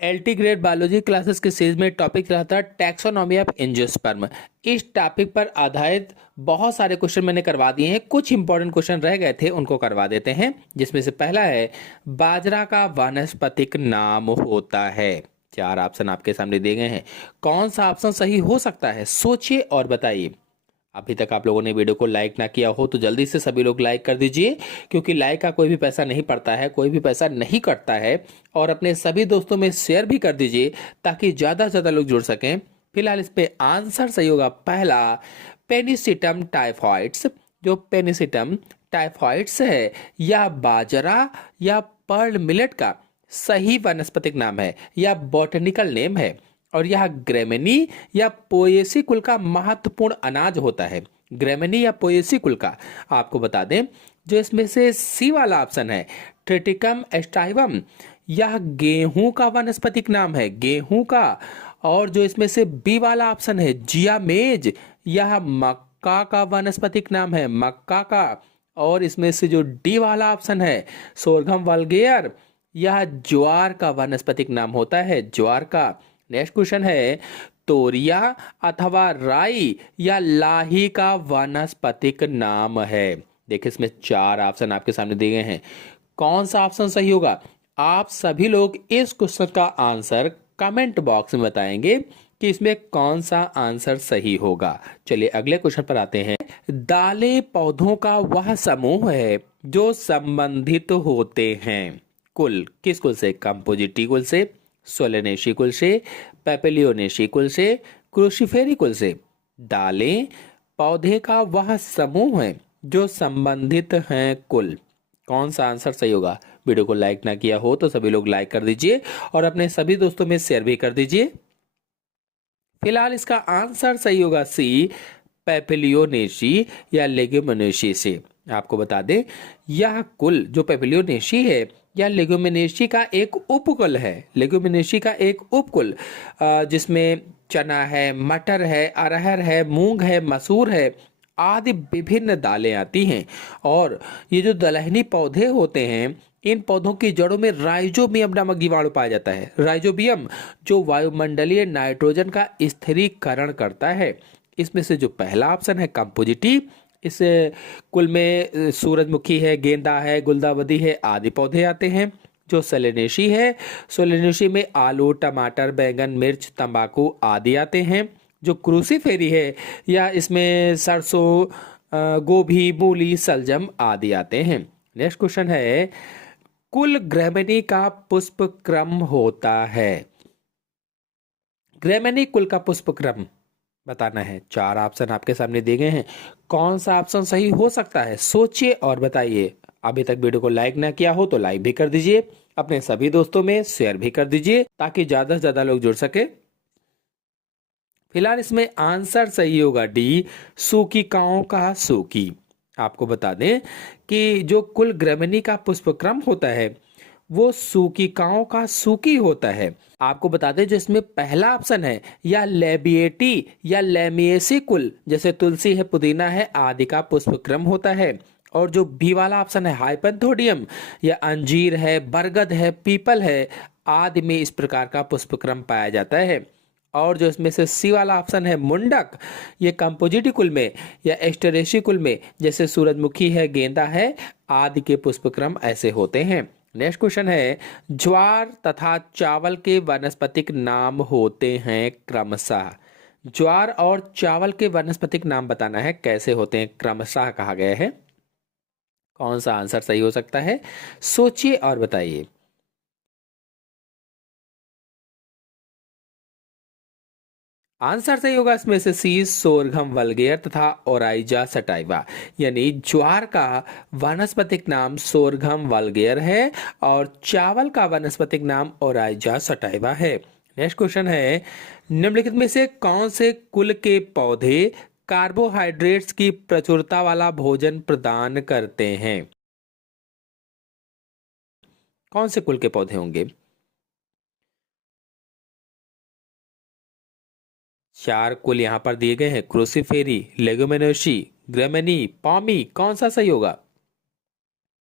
LT grade biology classes के series में topic रहा था टैक्सोनॉमी ऑफ एंजियोस्पर्म। इस टॉपिक पर आधारित बहुत सारे क्वेश्चन मैंने करवा दिए हैं। कुछ इंपॉर्टेंट क्वेश्चन रह गए थे, उनको करवा देते हैं। जिसमें से पहला है, बाजरा का वानस्पतिक नाम होता है। 4 ऑप्शन आपके सामने दिए गए हैं। कौन सा ऑप्शन सही हो सकता है, सोचिए और बताइए। अभी तक आप लोगों ने वीडियो को लाइक ना किया हो तो जल्दी से सभी लोग लाइक कर दीजिए, क्योंकि लाइक का कोई भी पैसा नहीं पड़ता है, कोई भी पैसा नहीं कटता है। और अपने सभी दोस्तों में शेयर भी कर दीजिए ताकि ज़्यादा से ज़्यादा लोग जुड़ सकें। फिलहाल इस पे आंसर सही होगा पहला, पेनिसिटम टाइफॉइड्स। जो पेनिसिटम टाइफॉइड्स है, या बाजरा या पर्ल मिलेट का सही वनस्पतिक नाम है या बॉटनिकल नेम है। और यह ग्रेमिनी या पोएसी कुल का महत्वपूर्ण अनाज होता है। ग्रेमिनी या पोएसी कुल का आपको बता दें, जो इसमें से सी वाला ऑप्शन है, ट्रिटिकम एस्टाइवम, यह गेहूं का वनस्पतिक नाम है, गेहूं का। और जो इसमें से बी वाला ऑप्शन है, जिया मेज, यह मक्का का वनस्पतिक नाम है, मक्का का। और इसमें से जो डी वाला ऑप्शन है, सोरघम वल्गेयर, यह ज्वार का वनस्पतिक नाम होता है, ज्वार का। नेक्स्ट क्वेश्चन है, तोरिया अथवा राई या लाही का वानस्पतिक नाम है। देखिए इसमें 4 ऑप्शन आपके सामने दिए गए हैं। कौन सा ऑप्शन सही होगा? आप सभी लोग इस क्वेश्चन का आंसर कमेंट बॉक्स में बताएंगे कि इसमें कौन सा आंसर सही होगा। चलिए अगले क्वेश्चन पर आते हैं। दालें पौधों का वह समूह है जो संबंधित होते हैं। कुल किस कुल से? कंपोजिटी कुल से, सोलेनेशी कुल से, पेपिलियोनेशी कुल से, क्रूसिफेरी कुल से। दालें पौधे का वह समूह है जो संबंधित हैं कुल। कौन सा आंसर सही होगा? वीडियो को लाइक ना किया हो तो सभी लोग लाइक कर दीजिए और अपने सभी दोस्तों में शेयर भी कर दीजिए। फिलहाल इसका आंसर सही होगा सी, पेपिलियोनेशी या लेग्यूमिनेशी से। आपको बता दें, यह कुल जो पेपिलियोनेशी है या लेग्यूमिनेशी का एक उपकुल है। लेग्यूमिनेशी का एक उपकुल जिसमें चना है, मटर है, अरहर है, मूंग है, मसूर है आदि विभिन्न दालें आती हैं। और ये जो दलहनी पौधे होते हैं, इन पौधों की जड़ों में राइजोबियम नामक जीवाणु पाया जाता है। राइजोबियम जो वायुमंडलीय नाइट्रोजन का स्थिरीकरण करता है। इसमें से जो पहला ऑप्शन है कंपोजिटी, इस कुल में सूरजमुखी है, गेंदा है, गुलदावदी है आदि पौधे आते हैं। जो सोलेनेशी है, सोलेनेशी में आलू, टमाटर, बैंगन, मिर्च, तंबाकू आदि आते हैं। जो क्रूसीफेरी है, या इसमें सरसों, गोभी, मूली, सलजम आदि आते हैं। नेक्स्ट क्वेश्चन है, कुल ग्रेमिनी का पुष्प क्रम होता है। ग्रेमिनी कुल का पुष्प क्रम बताना है। 4 ऑप्शन आपके सामने दिए गए हैं। कौन सा ऑप्शन सही हो सकता है, सोचिए और बताइए। अभी तक वीडियो को लाइक ना किया हो तो लाइक भी कर दीजिए, अपने सभी दोस्तों में शेयर भी कर दीजिए ताकि ज्यादा से ज्यादा लोग जुड़ सके। फिलहाल इसमें आंसर सही होगा डी, सूकिकाओं का सूकी। आपको बता दें कि जो कुल ग्रेमिनी का पुष्पक्रम होता है वो सूकिकाओं का सूकी होता है। आपको बता दें, जो इसमें पहला ऑप्शन है, या लेबिएटी या लेमिएसी कुल, जैसे तुलसी है, पुदीना है आदि का पुष्पक्रम होता है। और जो बी वाला ऑप्शन है, हाइपैंथोडियम या अंजीर है, बरगद है, पीपल है आदि में इस प्रकार का पुष्पक्रम पाया जाता है। और जो इसमें से सी वाला ऑप्शन है, मुंडक, ये कंपोजिटी कुल में या एस्टेरेसी कुल में, जैसे सूरजमुखी है, गेंदा है आदि के पुष्पक्रम ऐसे होते हैं। नेक्स्ट क्वेश्चन है, ज्वार तथा चावल के वानस्पतिक नाम होते हैं क्रमशः। ज्वार और चावल के वानस्पतिक नाम बताना है, कैसे होते हैं क्रमशः कहा गया है। कौन सा आंसर सही हो सकता है, सोचिए और बताइए। आंसर सही होगा इसमें से सी, सोरघम वल्गेयर तथा ओराइजा सटाइवा। यानी ज्वार का वानस्पतिक नाम सोरघम वल्गेयर है और चावल का वानस्पतिक नाम ओराइजा सटाइवा है। नेक्स्ट क्वेश्चन है, निम्नलिखित में से कौन से कुल के पौधे कार्बोहाइड्रेट्स की प्रचुरता वाला भोजन प्रदान करते हैं? कौन से कुल के पौधे होंगे? 4 कुल यहां पर दिए गए हैं, क्रूसीफेरी, लेगुमिनोसी, ग्रेमिनी, पॉमी। कौन सा सही होगा?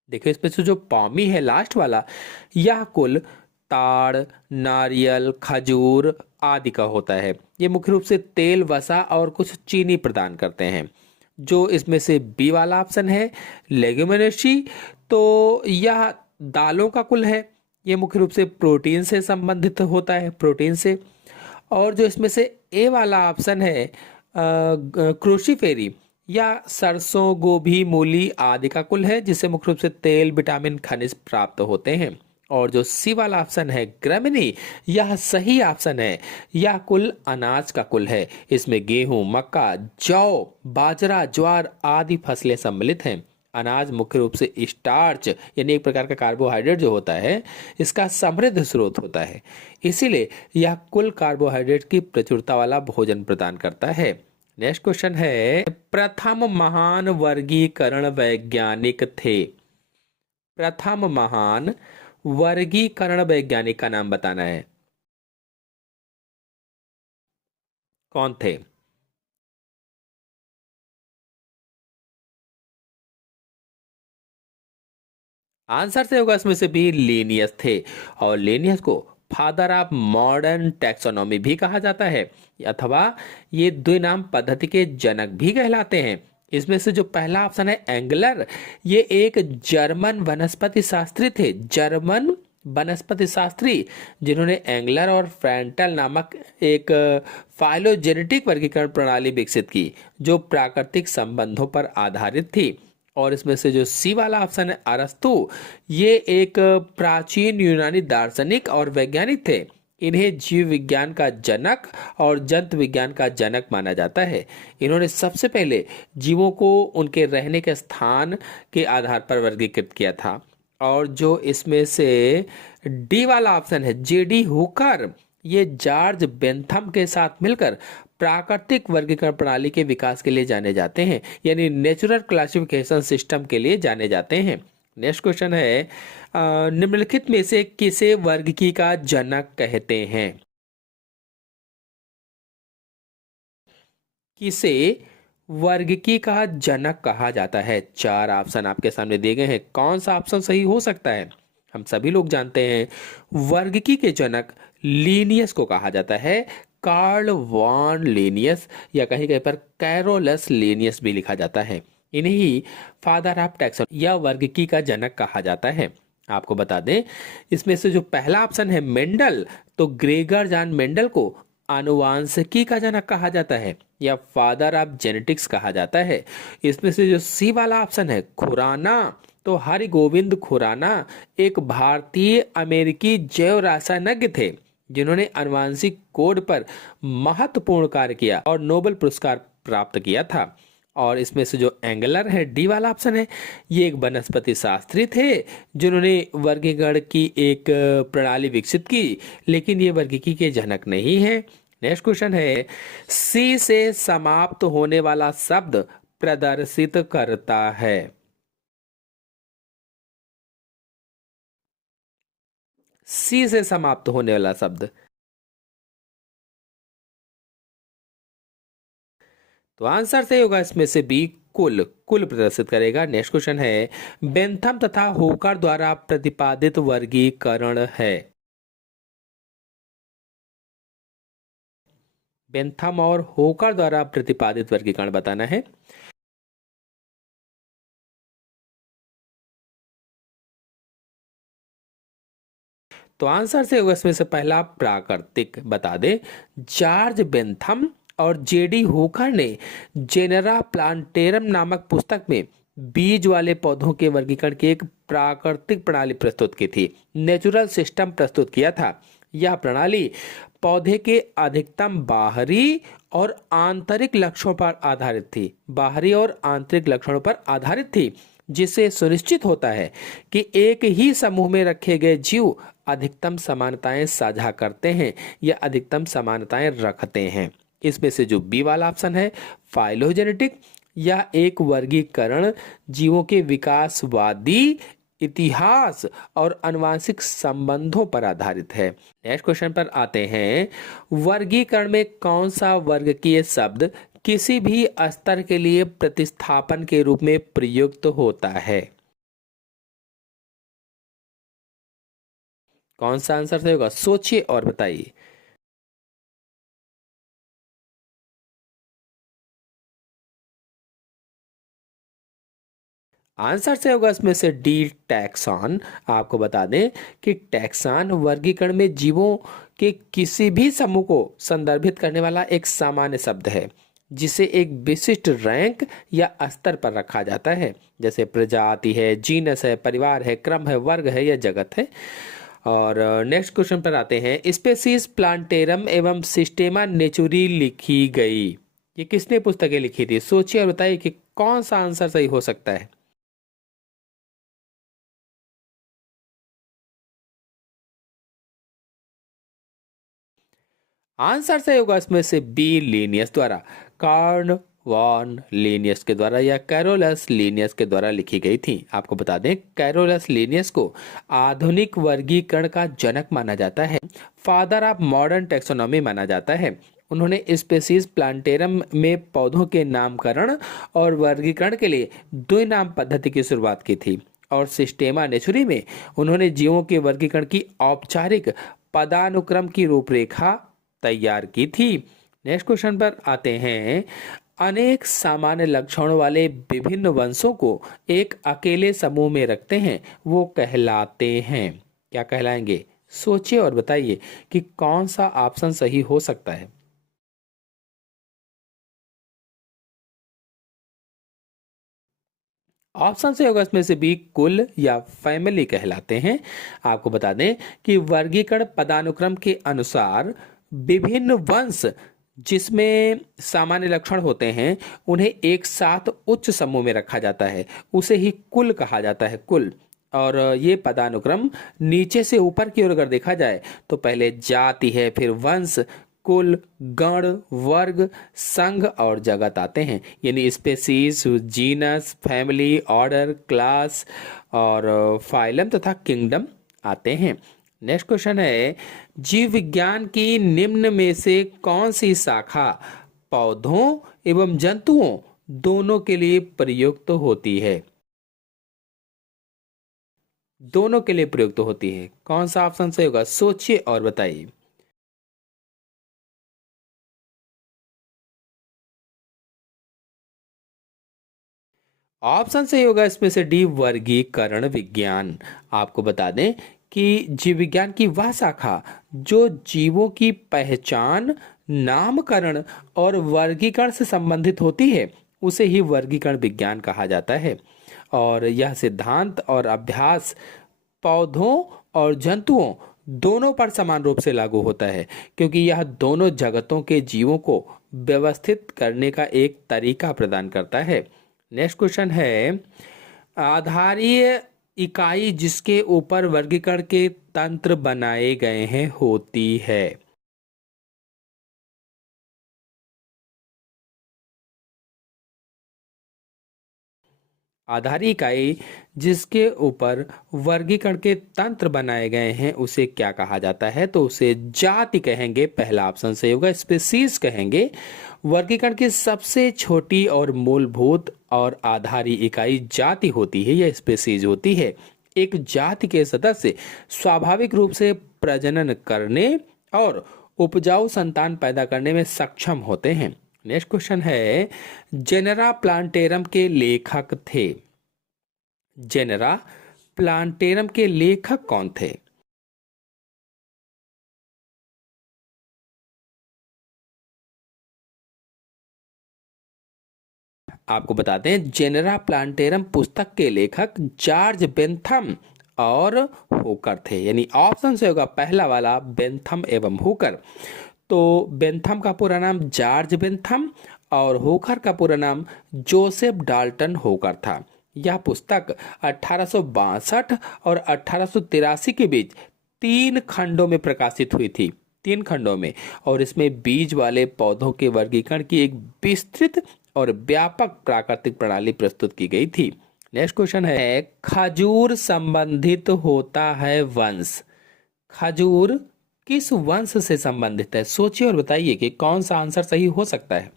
देखिए इसमें से जो पॉमी है लास्ट वाला, यह कुल ताड़, नारियल, खजूर आदि का होता है। ये मुख्य रूप से तेल, वसा और कुछ चीनी प्रदान करते हैं। जो इसमें से बी वाला ऑप्शन है लेग्यूमिनेसी, तो यह दालों का कुल है। ये मुख्य रूप से प्रोटीन से संबंधित होता है, प्रोटीन से। और जो इसमें से ए वाला ऑप्शन है क्रूसीफेरी, या सरसों, गोभी, मूली आदि का कुल है, जिससे मुख्य रूप से तेल, विटामिन, खनिज प्राप्त होते हैं। और जो सी वाला ऑप्शन है ग्रामिनी, यह सही ऑप्शन है। यह कुल अनाज का कुल है। इसमें गेहूं, मक्का, जौ, बाजरा, ज्वार आदि फसलें सम्मिलित हैं। अनाज मुख्य रूप से स्टार्च यानी एक प्रकार का कार्बोहाइड्रेट जो होता है, इसका समृद्ध स्रोत होता है। इसीलिए यह कुल कार्बोहाइड्रेट की प्रचुरता वाला भोजन प्रदान करता है। नेक्स्ट क्वेश्चन है, प्रथम महान वर्गीकरण वैज्ञानिक थे। प्रथम महान वर्गीकरण वैज्ञानिक का नाम बताना है, कौन थे? आंसर से होगा इसमें से भी लीनियस थे। और लीनियस को फादर ऑफ मॉडर्न टैक्सोनॉमी भी कहा जाता है, अथवा ये द्विनाम पद्धति के जनक भी कहलाते हैं। इसमें से जो पहला ऑप्शन है एंगलर, ये एक जर्मन वनस्पति शास्त्री थे, जर्मन वनस्पति शास्त्री, जिन्होंने एंगलर और फ्रेंटल नामक एक फाइलोजेनेटिक वर्गीकरण प्रणाली विकसित की, जो प्राकृतिक संबंधों पर आधारित थी। और इसमें से जो सी वाला ऑप्शन है अरस्तु, ये एक प्राचीन यूनानी दार्शनिक और वैज्ञानिक थे। इन्हें जीव विज्ञान का जनक और जंतु विज्ञान का जनक माना जाता है। इन्होंने सबसे पहले जीवों को उनके रहने के स्थान के आधार पर वर्गीकृत किया था। और जो इसमें से डी वाला ऑप्शन है जेडी हुकर, ये जॉर्ज बेंथम के साथ मिलकर प्राकृतिक वर्गीकरण प्रणाली के विकास के लिए जाने जाते हैं, यानी नेचुरल क्लासिफिकेशन सिस्टम के लिए जाने जाते हैं। नेक्स्ट क्वेश्चन है, निम्नलिखित में से किसे वर्गीकी का जनक कहते हैं? किसे वर्गीकी का जनक कहा जाता है? चार ऑप्शन आपके सामने दिए गए हैं, कौन सा ऑप्शन सही हो सकता है? हम सभी लोग जानते हैं वर्गीकी के जनक लीनियस को कहा जाता है, कार्ल वॉन लीनियस, या कहीं कहीं पर कैरोलस लीनियस भी लिखा जाता है। इन्हीं फादर ऑफ टैक्सोन या वर्गीकी का जनक कहा जाता है। आपको बता दें, इसमें से जो पहला ऑप्शन है मेंडल, तो ग्रेगर जॉन मेंडल को आनुवांशिकी का जनक कहा जाता है, या फादर ऑफ जेनेटिक्स कहा जाता है। इसमें से जो सी वाला ऑप्शन है खुराना, तो हरि गोविंद खुराना एक भारतीय अमेरिकी जैव रसायनज्ञ थे, जिन्होंने आनुवांशिक कोड पर महत्वपूर्ण कार्य किया और नोबेल पुरस्कार प्राप्त किया था। और इसमें से जो एंगलर है, डी वाला ऑप्शन है, ये एक वनस्पति शास्त्री थे, जिन्होंने वर्गीकरण की एक प्रणाली विकसित की, लेकिन ये वर्गीकी के जनक नहीं है। नेक्स्ट क्वेश्चन है, सी से समाप्त होने वाला शब्द प्रदर्शित करता है। सी से समाप्त होने वाला शब्द, तो आंसर सही होगा इसमें से बी कुल, कुल प्रदर्शित करेगा। नेक्स्ट क्वेश्चन है, बेंथम तथा होकर द्वारा प्रतिपादित वर्गीकरण है। बेंथम और होकर द्वारा प्रतिपादित वर्गीकरण बताना है। तो आंसर से होगा इसमें से पहला प्राकृतिक। बता दे, जॉर्ज बेंथम और जेडी होकर ने जेनेरा प्लांटेरम नामक पुस्तक में बीज वाले पौधों के वर्गीकरण की एक प्राकृतिक प्रणाली प्रस्तुत की थी, नेचुरल सिस्टम प्रस्तुत किया था। यह प्रणाली पौधे के अधिकतम बाहरी और आंतरिक लक्षणों पर आधारित थी, बाहरी और आंतरिक लक्षणों पर आधारित थी, जिससे सुनिश्चित होता है कि एक ही समूह में रखे गए जीव अधिकतम समानताएं साझा करते हैं या अधिकतम समानताएं रखते हैं। इसमें से जो बी वाला ऑप्शन है फाइलोजेनेटिक, या एक वर्गीकरण जीवों के विकासवादी इतिहास और आनुवांशिक संबंधों पर आधारित है। नेक्स्ट क्वेश्चन पर आते हैं, वर्गीकरण में कौन सा वर्गकीय शब्द किसी भी स्तर के लिए प्रतिस्थापन के रूप में प्रयुक्त होता है? कौन सा आंसर सही होगा, सोचिए और बताइए। आंसर से होगा इसमें से डी, टैक्सॉन। आपको बता दें कि टैक्सॉन वर्गीकरण में जीवों के किसी भी समूह को संदर्भित करने वाला एक सामान्य शब्द है जिसे एक विशिष्ट रैंक या स्तर पर रखा जाता है। जैसे प्रजाति है, जीनस है, परिवार है, क्रम है, वर्ग है या जगत है। और नेक्स्ट क्वेश्चन पर आते हैं। स्पेसीज प्लांटेरम एवं सिस्टेमा नेचुरी लिखी गई, ये किसने पुस्तकें लिखी थी? सोचिए और बताइए कि कौन सा आंसर सही हो सकता है। आंसर सही होगा इसमें से बी, लीनियस द्वारा। कार्ल वॉन लीनियस के द्वारा या कैरोलस लीनियस के द्वारा लिखी गई थी। आपको बता दें कैरोलस लीनियस को आधुनिक वर्गीकरण का जनक माना जाता है, फादर ऑफ मॉडर्न टेक्सोनॉमी माना जाता है। उन्होंने स्पेसीज प्लांटेरम में पौधों के नामकरण और वर्गीकरण के लिए द्विनाम पद्धति की शुरुआत की थी। और सिस्टेमा नेचुरी में उन्होंने जीवों के वर्गीकरण की औपचारिक पदानुक्रम की रूपरेखा तैयार की थी। नेक्स्ट क्वेश्चन पर आते हैं। अनेक सामान्य लक्षणों वाले विभिन्न वंशों को एक अकेले समूह में रखते हैं, वो कहलाते हैं, क्या कहलाएंगे? सोचिए और बताइए कि कौन सा ऑप्शन सही हो सकता है। ऑप्शन से होगा इसमें से बी, कुल या फैमिली कहलाते हैं। आपको बता दें कि वर्गीकरण पदानुक्रम के अनुसार विभिन्न वंश जिसमें सामान्य लक्षण होते हैं उन्हें एक साथ उच्च समूह में रखा जाता है, उसे ही कुल कहा जाता है, कुल। और ये पदानुक्रम नीचे से ऊपर की ओर अगर देखा जाए तो पहले जाति है, फिर वंश, कुल, गण, वर्ग, संघ और जगत आते हैं। यानी species, genus, family, order, class और फाइलम तथा किंगडम आते हैं। नेक्स्ट क्वेश्चन है, जीव विज्ञान की निम्न में से कौन सी शाखा पौधों एवं जंतुओं दोनों के लिए प्रयुक्त होती है? दोनों के लिए प्रयुक्त होती है, कौन सा ऑप्शन सही होगा? सोचिए और बताइए। ऑप्शन सही होगा इसमें से डी, वर्गीकरण विज्ञान। आपको बता दें कि जीव विज्ञान की वह शाखा जो जीवों की पहचान, नामकरण और वर्गीकरण से संबंधित होती है उसे ही वर्गीकरण विज्ञान कहा जाता है। और यह सिद्धांत और अभ्यास पौधों और जंतुओं दोनों पर समान रूप से लागू होता है, क्योंकि यह दोनों जगतों के जीवों को व्यवस्थित करने का एक तरीका प्रदान करता है। नेक्स्ट क्वेश्चन है, आधारीय इकाई जिसके ऊपर वर्गीकरण के तंत्र बनाए गए हैं होती है। आधारी इकाई जिसके ऊपर वर्गीकरण के तंत्र बनाए गए हैं उसे क्या कहा जाता है? तो उसे जाति कहेंगे, पहला ऑप्शन सही होगा। स्पीसीज कहेंगे। वर्गीकरण की सबसे छोटी और मूलभूत और आधारी इकाई जाति होती है या स्पीसीज होती है। एक जाति के सदस्य स्वाभाविक रूप से प्रजनन करने और उपजाऊ संतान पैदा करने में सक्षम होते हैं। नेक्स्ट क्वेश्चन है, जेनेरा प्लांटेरम के लेखक थे। जेनेरा प्लांटेरम के लेखक कौन थे? आपको बताते हैं जेनेरा प्लांटेरम पुस्तक के लेखक जॉर्ज बेंथम और हुकर थे। यानी ऑप्शन से होगा पहला वाला, बेंथम एवं हुकर। तो बेंथम का पूरा नाम जॉर्ज बेंथम और होकर का पूरा नाम जोसेफ डाल्टन होकर था। यह पुस्तक 1862 और 1883 के बीच 3 खंडों में प्रकाशित हुई थी, 3 खंडों में। और इसमें बीज वाले पौधों के वर्गीकरण की एक विस्तृत और व्यापक प्राकृतिक प्रणाली प्रस्तुत की गई थी। नेक्स्ट क्वेश्चन है, खजूर संबंधित होता है वंश। खजूर किस वंश से संबंधित है? सोचिए और बताइए कि कौन सा आंसर सही हो सकता है।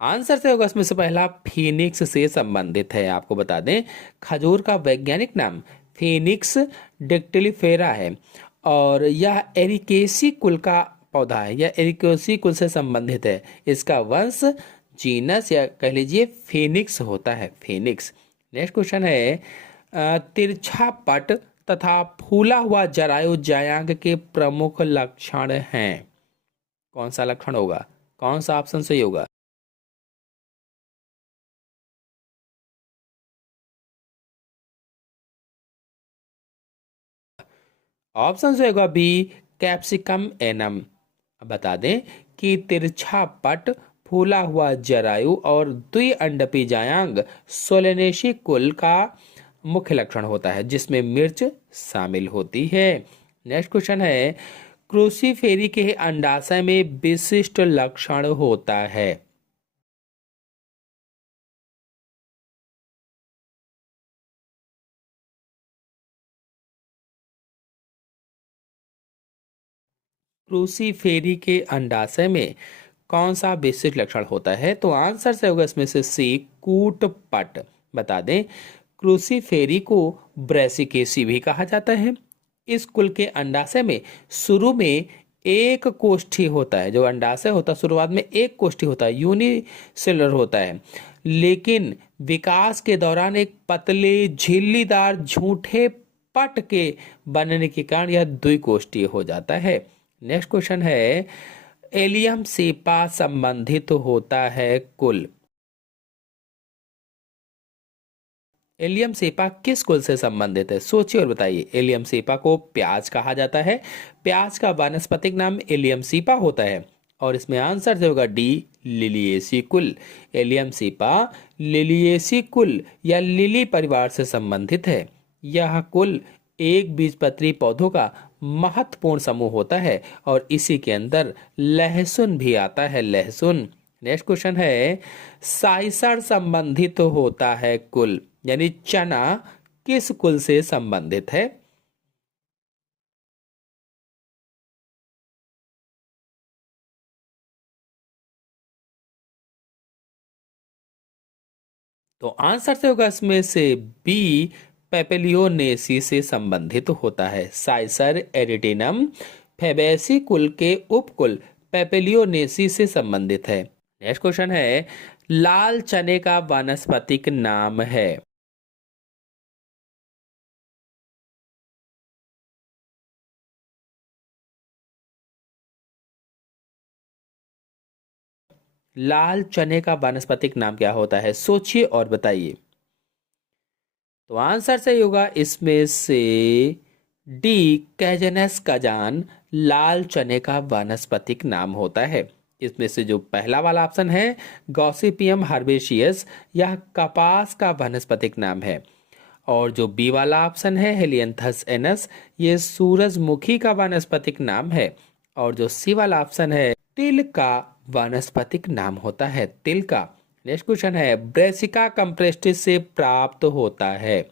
आंसर से होगा इसमें से पहला फीनिक्स से संबंधित है। आपको बता दें खजूर का वैज्ञानिक नाम फीनिक्स डेक्टिलिफेरा है और यह एरिकेसी कुल का पौधा है। यह एरिकेसी कुल से संबंधित है। इसका वंश जीनस या कह लीजिए फीनिक्स होता है, फीनिक्स। नेक्स्ट क्वेश्चन है तिरछा पट तथा फूला हुआ जरायु जायांग के प्रमुख लक्षण हैं। कौन सा लक्षण होगा, कौन सा ऑप्शन सही होगा? ऑप्शन से होगा बी कैप्सिकम एनम। बता दें कि तिरछा पट, फूला हुआ जरायु और द्विअंडपी जायांग सोलेनेसी कुल का मुख्य लक्षण होता है जिसमें मिर्च शामिल होती है। नेक्स्ट क्वेश्चन है क्रूसीफेरी के अंडाशय में विशिष्ट लक्षण होता है। क्रूसीफेरी के अंडाशय में कौन सा विशिष्ट लक्षण होता है? तो आंसर से होगा इसमें से सी कूटपट। बता दें क्रूसीफेरी को ब्रेसिकेसी भी कहा जाता है। इस कुल के अंडाशय में शुरू में एक कोष्ठी होता है। जो अंडाशय होता है शुरुआत में एक कोष्ठी होता है, यूनिसेलुलर होता है, लेकिन विकास के दौरान एक पतले झिल्लीदार झूठे पट के बनने के कारण यह द्विकोष्ठीय हो जाता है। नेक्स्ट क्वेश्चन है एलियम सेपा संबंधित होता है कुल। एलियम सेपा किस कुल से संबंधित है? सोचिए और बताइए। एलियम सेपा को प्याज कहा जाता है। प्याज का वानस्पतिक नाम एलियम सीपा होता है और इसमें आंसर जो होगा डी लिलिएसी कुल। एलियम सीपा लिलिएसी कुल या लिली परिवार से संबंधित है। यह कुल एक बीजपत्री पौधों का महत्वपूर्ण समूह होता है और इसी के अंदर लहसुन भी आता है, लहसुन। नेक्स्ट क्वेश्चन है साइसर संबंधित होता है कुल, यानी चना किस कुल से संबंधित है? तो आंसर से होगा इसमें से बी पेपेलियोनेसी से संबंधित होता है। साइसर एरिटिनम फेबेसी कुल के उपकुल पेपेलियोनेसी से संबंधित है। नेक्स्ट क्वेश्चन है लाल चने का वानस्पतिक नाम है। लाल चने का वानस्पतिक नाम क्या होता है? सोचिए और बताइए। तो आंसर सही होगा इसमें से डी कैजनस कजान लाल चने का वानस्पतिक नाम होता है। इसमें से जो पहला वाला ऑप्शन है गॉसिपियम हर्बेशियस, यह कपास का वानस्पतिक नाम है। और जो बी वाला ऑप्शन है हेलियंथस एनस, ये सूरजमुखी का वानस्पतिक नाम है। और जो सी वाला ऑप्शन है तिल का वानस्पतिक नाम होता है, तिल का। नेक्स्ट क्वेश्चन है ब्रेसिका कंप्रेस्टिस से प्राप्त होता है।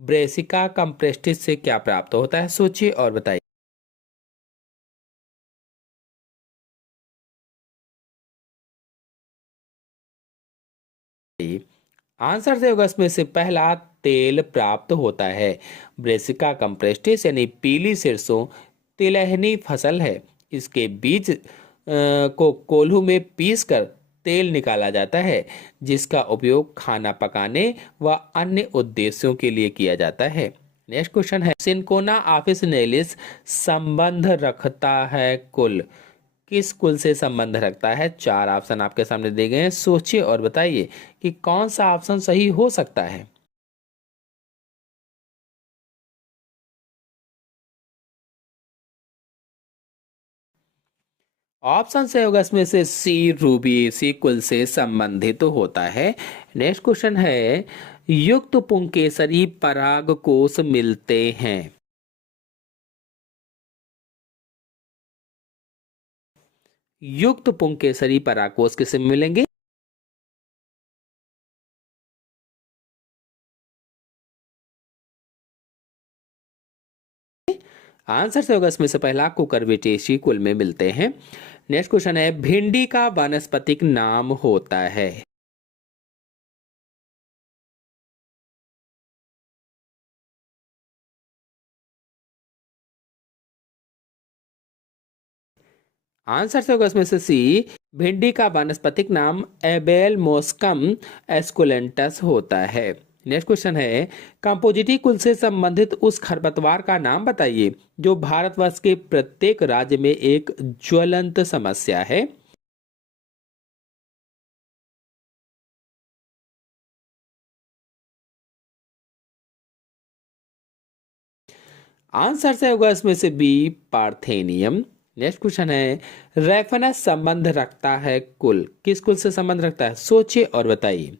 ब्रेसिका कंप्रेस्टिस से क्या प्राप्त होता है? सोचिए और बताइए। आंसर से होगा इसमें से पहला तेल प्राप्त होता है। ब्रेसिका कंप्रेस्टिस यानी पीली सरसों तिलहनी फसल है। इसके बीज को कोल्हू में पीसकर तेल निकाला जाता है जिसका उपयोग खाना पकाने व अन्य उद्देश्यों के लिए किया जाता है। नेक्स्ट क्वेश्चन है सिंकोना ऑफिसिनेलिस संबंध रखता है कुल, किस कुल से संबंध रखता है? चार ऑप्शन आपके सामने दिए गए हैं, सोचिए और बताइए कि कौन सा ऑप्शन सही हो सकता है। ऑप्शन से होगा इसमें से सी रूबिएसी कुल से संबंधित होता है। नेक्स्ट क्वेश्चन है युक्त पुंकेसरी पराग कोष मिलते हैं। युक्त पुंकेसरी पराग कोष किसे मिलेंगे? आंसर से होगा इसमें से पहला कुकुरबिटेसी कुल में मिलते हैं। नेक्स्ट क्वेश्चन है, भिंडी का वानस्पतिक नाम होता है। आंसर से होगा इसमें से सी, भिंडी का वानस्पतिक नाम एबेल मोस्कम एस्कुलेंटस होता है। नेक्स्ट क्वेश्चन है, कंपोजिटी कुल से संबंधित उस खरपतवार का नाम बताइए जो भारतवर्ष के प्रत्येक राज्य में एक ज्वलंत समस्या है। आंसर से होगा इसमें से बी, पार्थेनियम। नेक्स्ट क्वेश्चन है, रेफनस संबंध रखता है कुल, किस कुल से संबंध रखता है, सोचिए और बताइए।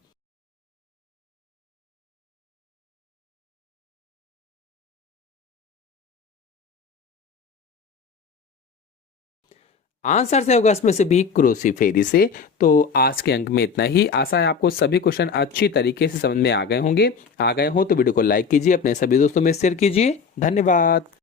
आंसर से होगा इसमें से बी, क्रूसीफेरी से। तो आज के अंक में इतना ही। आशा है आपको सभी क्वेश्चन अच्छी तरीके से समझ में आ गए होंगे। आ गए हो तो वीडियो को लाइक कीजिए, अपने सभी दोस्तों में शेयर कीजिए। धन्यवाद।